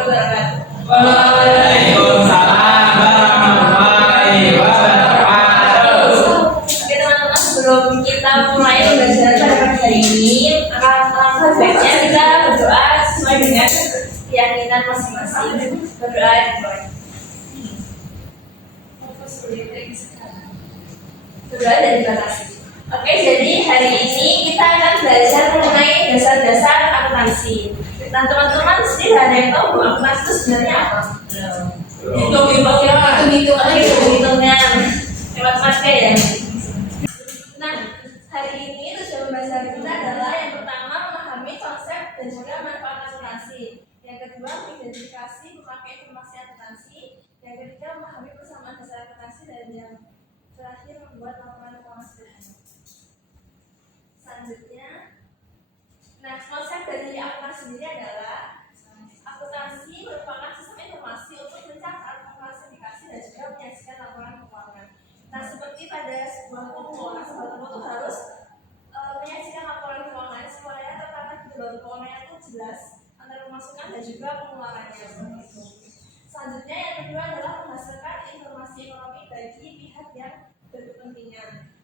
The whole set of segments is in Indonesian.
wabarakatuh. Waalaikumsalam warahmatullahi wabarakatuh. Oke teman-teman, sebelum kita mulai belajar pada pagi hari ini, alangkah baiknya kita berdoa sesuai dengan keyakinan masing-masing. Berdoa dimulai. Berdoa dan dibatasi. Oke, jadi hari ini kita akan belajar mengenai dasar-dasar akuntansi. Nah teman-teman, sendiri ada yang tahu bahwa akuntansi itu sebenarnya apa? Hitung-hitungnya lewat matematika ya. Nah, hari ini tujuan pembahasan kita adalah yang pertama memahami konsep dan juga manfaat akuntansi. Yang kedua mengidentifikasi memakai informasi akuntansi. Yang ketiga memahami persamaan dasar akuntansi dan yang terakhir membuat laporan keuangan sederhana. Selanjutnya, nah konsep dari akuntansi sendiri adalah akuntansi merupakan sistem informasi untuk mencatat, mengklasifikasi dan juga menyajikan laporan keuangan. Nah seperti pada sebuah toko, sebuah toko itu harus menyajikan laporan keuangan supaya tertata di dalam keuangan itu jelas antara pemasukan dan juga pengeluarannya. Selanjutnya yang kedua adalah menghasilkan informasi ekonomi bagi pihak yang berkepentingan.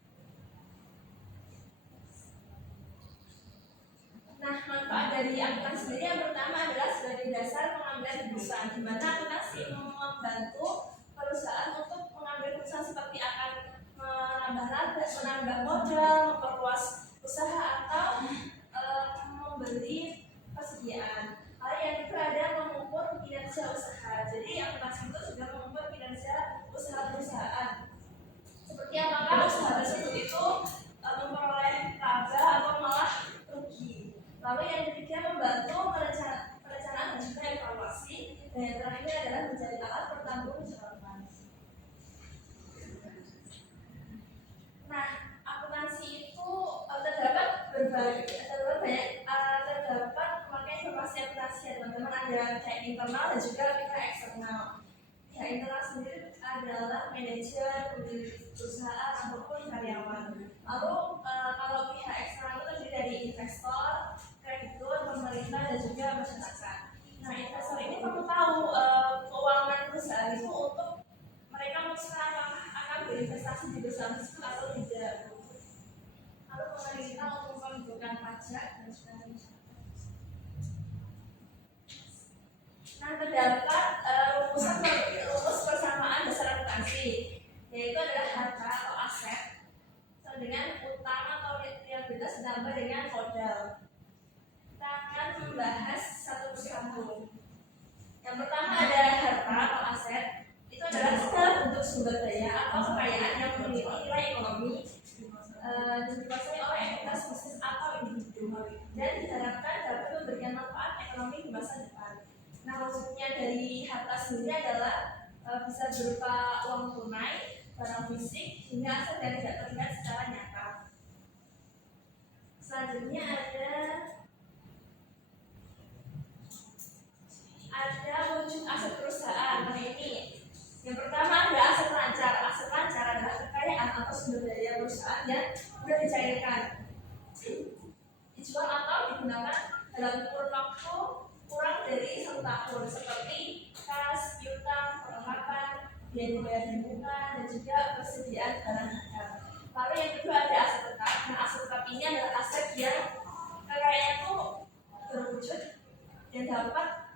Nah, manfaat dari akuntansi sendiri yang pertama adalah sebagai dasar pengambilan keputusan, di mana akuntansi membantu perusahaan untuk mengambil keputusan seperti akan menambah modal, memperluas usaha atau membeli persediaan. Hal yang kedua ada mengukur kinerja usaha. Jadi akuntansi itu sudah mengukur kinerja usaha perusahaan. Seperti apakah usaha tersebut itu memperoleh laba atau malah rugi. Lalu yang ketiga membantu perencanaan dan juga evaluasi. Dan yang terakhir adalah menjadi alat pertanggungjawaban. Nah, akuntansi itu terdapat memakai informasi akuntansi ya teman-teman. Ada pihak internal dan juga pihak eksternal. Pihak internal sendiri adalah manajer, pemilik perusahaan ataupun karyawan. Lalu kalau pihak eksternal itu terdiri dari investor, kreditur, pemerintah dan juga masyarakat. Nah, investor ini perlu tahu keuangan perusahaan itu untuk mereka memutuskan apakah akan berinvestasi di perusahaan tersebut atau tidak. Lalu pemerintah untuk menentukan pajak dan sebagainya. Nah, terdapat rumus persamaan dasar akuntansi, yaitu adalah harta atau aset dengan utang atau liabilitas ditambah dengan modal. Kita akan membahas satu persatu. Yang pertama ada harta atau aset. Itu adalah segala bentuk sumber daya atau kekayaan yang memiliki nilai ekonomi dikuasai oleh entitas bisnis atau individu dan diharapkan dapat memberikan manfaat ekonomi di masa depan. Nah, maksudnya dari harta sendiri adalah bisa berupa uang tunai, barang fisik, hingga aset yang tidak terlihat secara nyata. Selanjutnya ada wujud aset perusahaan. Nah ini yang pertama ada aset lancar. Aset lancar adalah kekayaan atau sumber daya perusahaan yang sudah dicairkan, dijual atau digunakan dalam kurun waktu kurang dari 1 tahun, seperti kas, piutang, perlengkapan, biaya dibayar di bunga, dan juga persediaan barang dagang. Lalu yang kedua ada aset tetap. Nah, aset tetap ini adalah aset yang kekayaannya itu berwujud dan dapat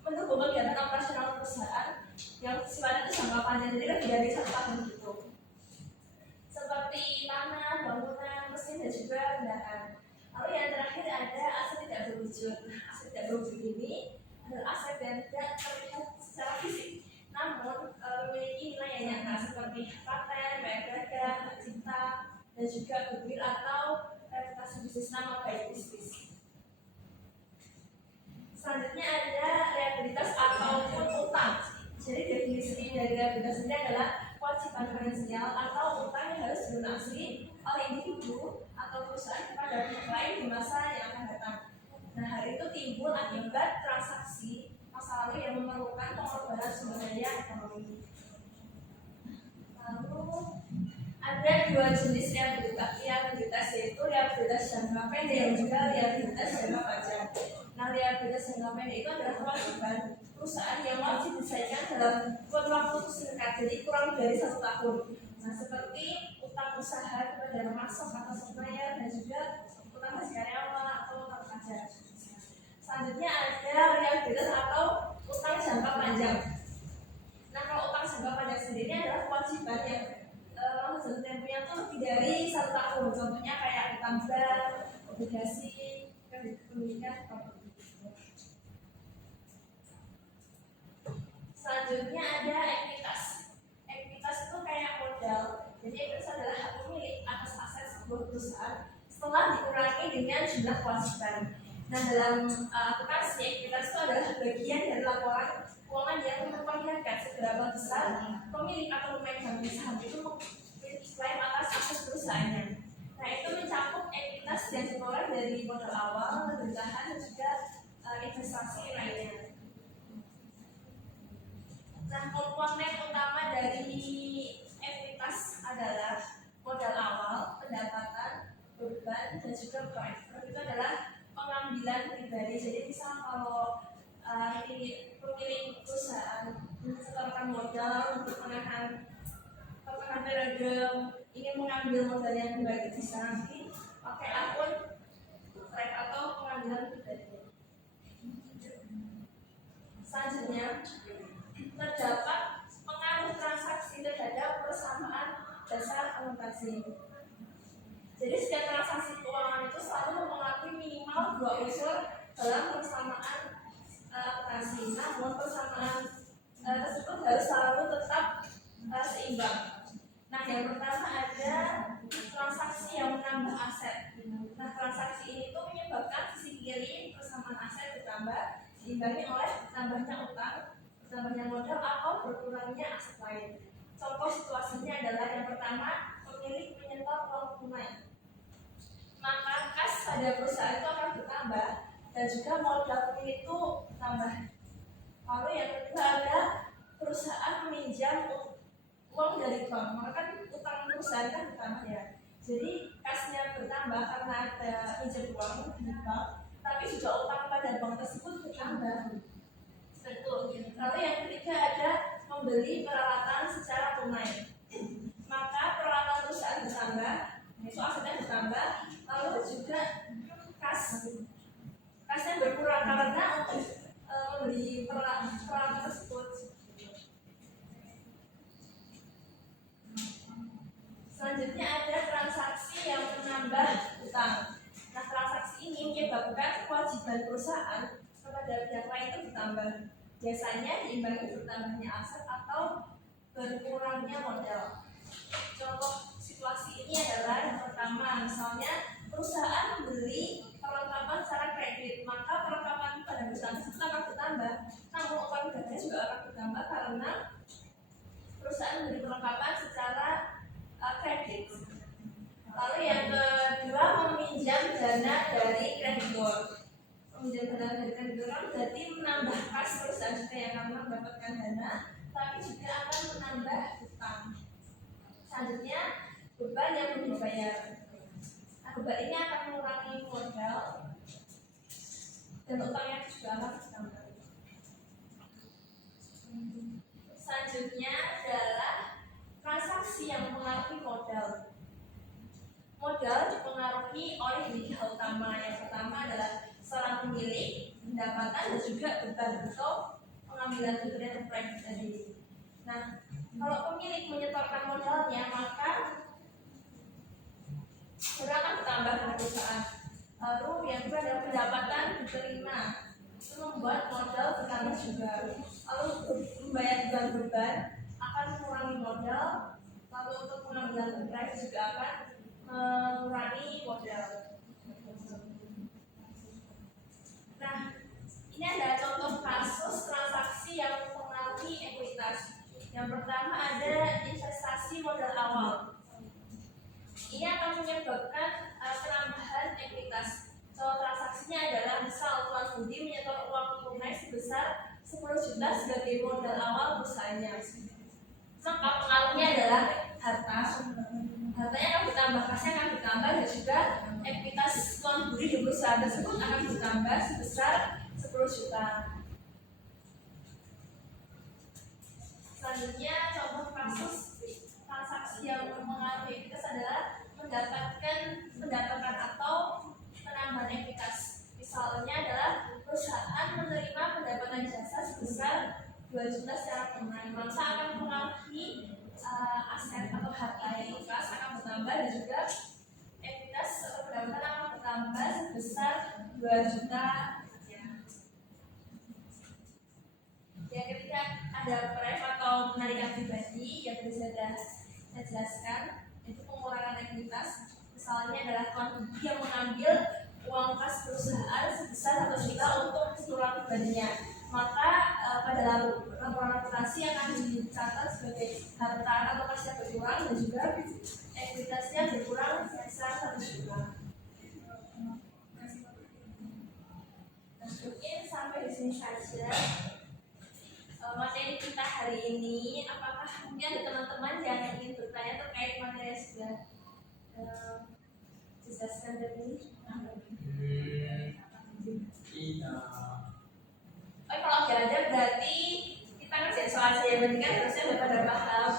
mendukung kegiatan operasional perusahaan yang sifatnya itu jangka panjang, jadi lebih dari 1 tahun gitu. Seperti tanah, bangunan, mesin dan juga kendaraan. Lalu yang terakhir ada aset tidak berwujud. Nah, aset tidak berwujud ini adalah aset yang tidak terlihat secara fisik, namun memiliki nilai yang nyata seperti paten, bayar dagang, hak cipta, dan juga goodwill atau reputasi bisnis nama baik bisnis. Selanjutnya ada liabilitas ataupun utang. Jadi definisi dari liabilitas ini adalah kewajiban finansial atau utang yang harus dilunasi oleh individu atau perusahaan kepada pihak lain di masa yang akan datang. Nah, hal itu timbul akibat transaksi masa lalu yang memerlukan pengorbanan sumber daya ekonomi. Lalu ada 2 jenis liabilitas, yaitu liabilitas jangka pendek dan juga liabilitas jangka panjang. Nah, liabilitas jangka pendek itu adalah kewajiban perusahaan yang wajib diselesaikan dalam kurun waktu singkat, jadi kurang dari 1 tahun. Nah, seperti utang usaha kepada pemasok atau supplier dan juga utang hasil karyawan atau utang pajak. Selanjutnya ada liabilitas atau utang jangka panjang. Nah, kalau utang jangka panjang sendiri adalah kewajiban yang jangka temponya itu lebih dari 1 tahun. Contohnya kayak utang bank, obligasi, kredit pemilikan, properti. Selanjutnya ada ekuitas. Ekuitas itu kayak modal. Jadi ekuitas adalah hak pemilik atas aset sebuah perusahaan setelah dikurangi dengan jumlah kewajiban. Nah, dalam akuntansi ekuitas itu adalah bagian dari laporan keuangan yang memperlihatkan seberapa besar pemilik atau pemegang saham itu memiliki klaim atas aset perusahaannya. Nah, itu mencakup ekuitas yang diperoleh dari modal awal, bertahan dan juga investasi lainnya. Nah, komponen utama dari ekuitas adalah modal awal, pendapatan, beban, dan juga klaim. Itu adalah pengambilan pribadi. Jadi misal kalau ini pemilik perusahaan menyetorkan modal untuk menahan periode ingin mengambil modal yang pribadi, bisa nanti pakai akun track atau pengambilan pribadi. Selanjutnya terdapat pengaruh transaksi terhadap persamaan dasar akuntansi. Jadi setiap transaksi keuangan itu selalu mempengaruhi minimal 2 unsur dalam persamaan akuntansi. Namun persamaan tersebut harus selalu tetap seimbang. Nah, yang pertama ada transaksi yang menambah aset. Nah, transaksi ini itu menyebabkan sisi kiri persamaan aset bertambah diimbangi oleh tambahnya utang, tambahnya modal atau berkurangnya aset lain. Contoh situasinya adalah yang pertama, pemilik menyetor uang tunai, maka kas pada perusahaan itu akan bertambah dan juga modal pemilik itu tambah. Lalu yang kedua ada perusahaan meminjam uang dari bank, maka kan utang perusahaan kan bertambah ya. Jadi kasnya bertambah karena ada pinjam uang di bank, tapi juga utang pada bank tersebut bertambah. Betul. Lalu yang ketiga ada membeli peralatan secara tunai, maka peralatan perusahaan bertambah, itu asetnya bertambah. Lalu juga kasnya berkurang karena untuk membeli peralatan tersebut. Selanjutnya ada transaksi yang menambah utang. Nah, transaksi ini menyebabkan kewajiban perusahaan kepada pihak lain itu bertambah. Biasanya diimbangi bertambahnya aset atau berkurangnya modal. Contoh situasi ini adalah yang pertama, misalnya perusahaan membeli perlengkapan secara kredit, maka perlengkapan pada perusahaan tersebut akan bertambah. Namun utang negara juga akan bertambah karena perusahaan membeli perlengkapan secara kredit. Lalu yang kedua, meminjam dana dari kreditor. Meminjam dana dari kreditor berarti menambah kas perusahaan juga yang akan mendapatkan dana, tapi juga akan menambah utang. Selanjutnya, beban yang belum dibayar. Nah, beban ini akan mengurangi modal dan utangnya juga akan bertambah. Selanjutnya adalah transaksi yang mempengaruhi modal. Modal dipengaruhi oleh 3 hal utama. Yang pertama adalah seorang pemilik, pendapatan, dan juga beban atau pengambilan dividend private tadi. Nah, kalau pemilik menyetorkan modalnya, maka akan bertambah pada perusahaan. Lalu yang kedua adalah pendapatan diterima, itu membuat modal bertambah juga. Lalu membayar beban akan mengurangi modal. Lalu untuk pengambilan private juga akan mengurangi modal. Nah, ini ada contoh kasus transaksi yang mempengaruhi ekuitas. Yang pertama ada investasi modal awal. Ini akan menyebabkan penambahan ekuitas. Contoh transaksinya adalah misal Tuan Budi menyetor uang tunai sebesar 10 juta sebagai modal awal perusahaannya. Maka pengaruhnya adalah hartanya akan bertambah, kasnya akan bertambah, dan juga ekuitas Tuan Budi di perusahaan tersebut akan bertambah sebesar 10 juta. Selanjutnya contoh kasus transaksi yang mempengaruhi ekuitas adalah mendapatkan pendapatan atau penambahan ekuitas. Misalnya adalah perusahaan menerima pendapatan jasa sebesar 2 juta secara tunai, maka akan mempengaruhi aset atau harta ekuitas akan bertambah dan juga ekuitas atau pendapatan akan bertambah sebesar 2 juta. Ya, ketika ada pref atau penarikan pribadi yang bisa saya jelaskan, itu pengurangan ekuitas. Misalnya adalah konti yang mengambil uang kas perusahaan sebesar 1 juta untuk keseluruhan pribadinya, maka pada laporan akuntansi akan dicatat sebagai harta atau kas yang berkurang dan juga ekuitasnya berkurang sebesar 1 juta. Mungkin sampai di sini saja materi kita hari ini. Apakah mungkin ada teman-teman yang ingin bertanya terkait materi yang sudah dijelaskan tadi? Oh, kalau nggak ada berarti kita ngerjain soal saja. Berarti kan harusnya udah pada paham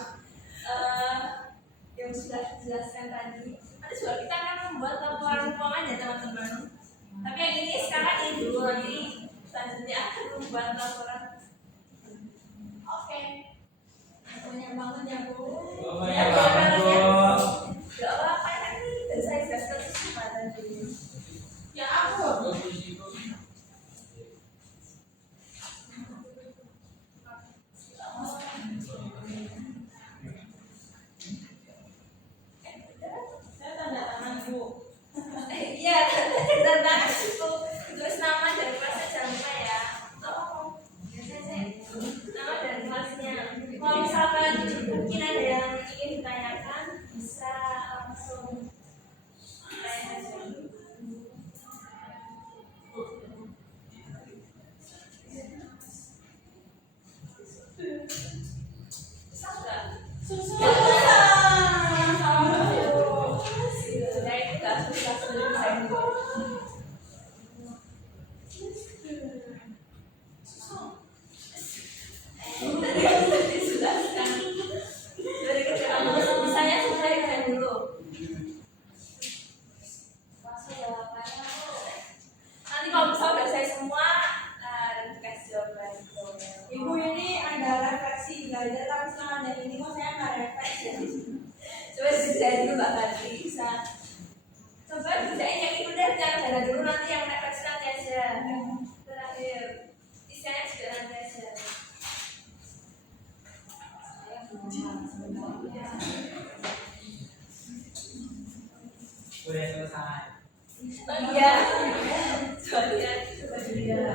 yang sudah dijelaskan tadi. Nanti juga kita akan membuat laporan keuangan ya teman-teman. Tapi yang ini sekarang ini dulu, nanti selanjutnya akan membuat laporan. Oke. Banyak banget ya Bu. Banyak banget Bu. Gak apa-apa kan nih, dan saya jelaskan kesempatan dulu. Ya aku. Saya tanda tangan Bu. Iya, tanda tangan itu tulis nama dan kelasnya jangan lupa ya. Nama dan kelasnya. Kalau misalkan mungkin ada yang ingin ditanyakan, bisa langsung tanya aja. Bisa nggak? Susah. Sudah itu nggak susah sebenarnya. Dari kerjaan misalnya sudah kerjaan dulu. Masuk jawabannya. Nanti kalau misalnya udah saya semua, dan dikasih jawaban. Ibu ini ada refleksi belajar, tapi setelah ada ini kok saya nggak refleksi. Coba dikerjain dulu Mbak Fadli, bisa. Coba dikerjain yang itu deh, jangan jalan dulu, nanti yang refleksi nanti aja. Terakhir, isinya juga nanti aja. Udah selesai. Oh iya, soalnya coba dilihat.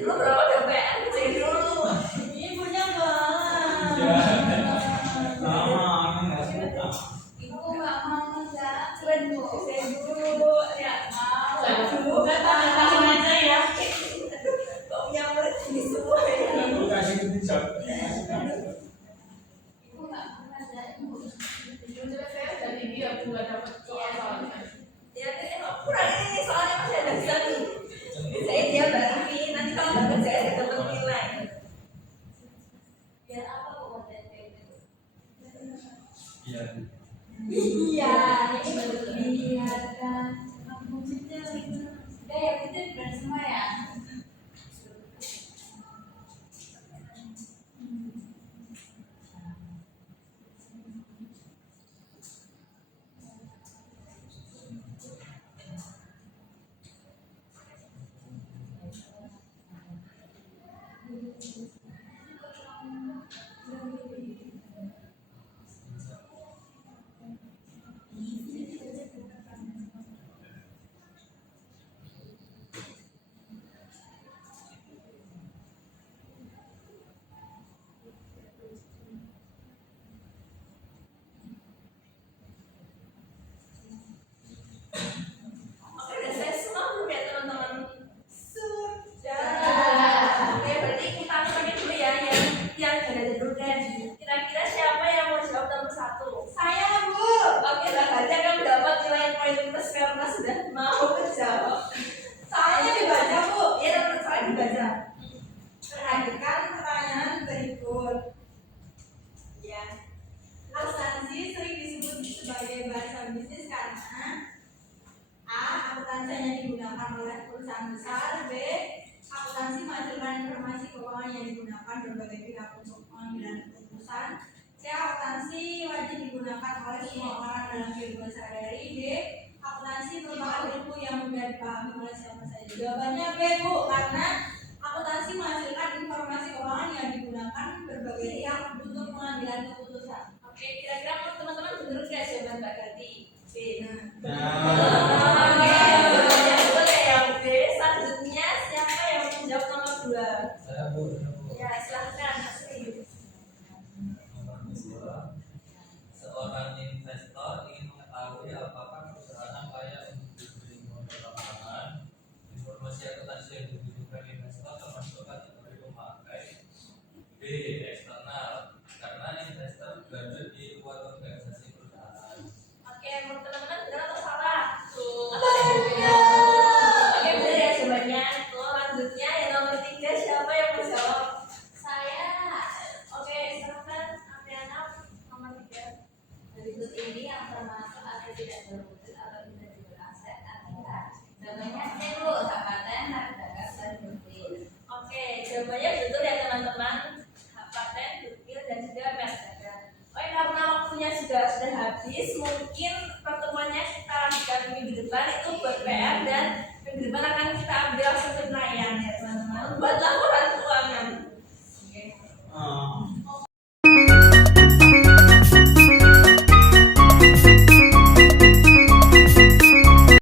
Dulu berapa DPR? Cek dulu. Ibunya galak. Lama, aku nggak suka. Ibu nggak mau ngejar. Coba dulu. Saya dulu. Ya mau. Bu, tanda tangan aja ya. Kok punya murid ini semua ya? Aku kasih kejap. Ibu nggak mau ngejar. Ibu. Coba saya dari dia aku nggak dapat soalnya. Ya, kurang ini soalnya masih ada bisa nih. Saya dia bantuin. Nanti kalau nggak kerja saya dapat nilai. Biar apa Bu konten kayak gitu? Iya. Iya, ini baru kelihatan. Maksudnya udah ya kita bukan semua ya. digunakan berbagai pihak untuk pengambilan keputusan. C. Akuntansi wajib digunakan oleh semua orang dalam kehidupan sehari-hari. D. Akuntansi merupakan ilmu yang mudah dipahami oleh siapa saja. Jawabannya B, Bu, karena akuntansi menghasilkan informasi keuangan yang digunakan berbagai pihak untuk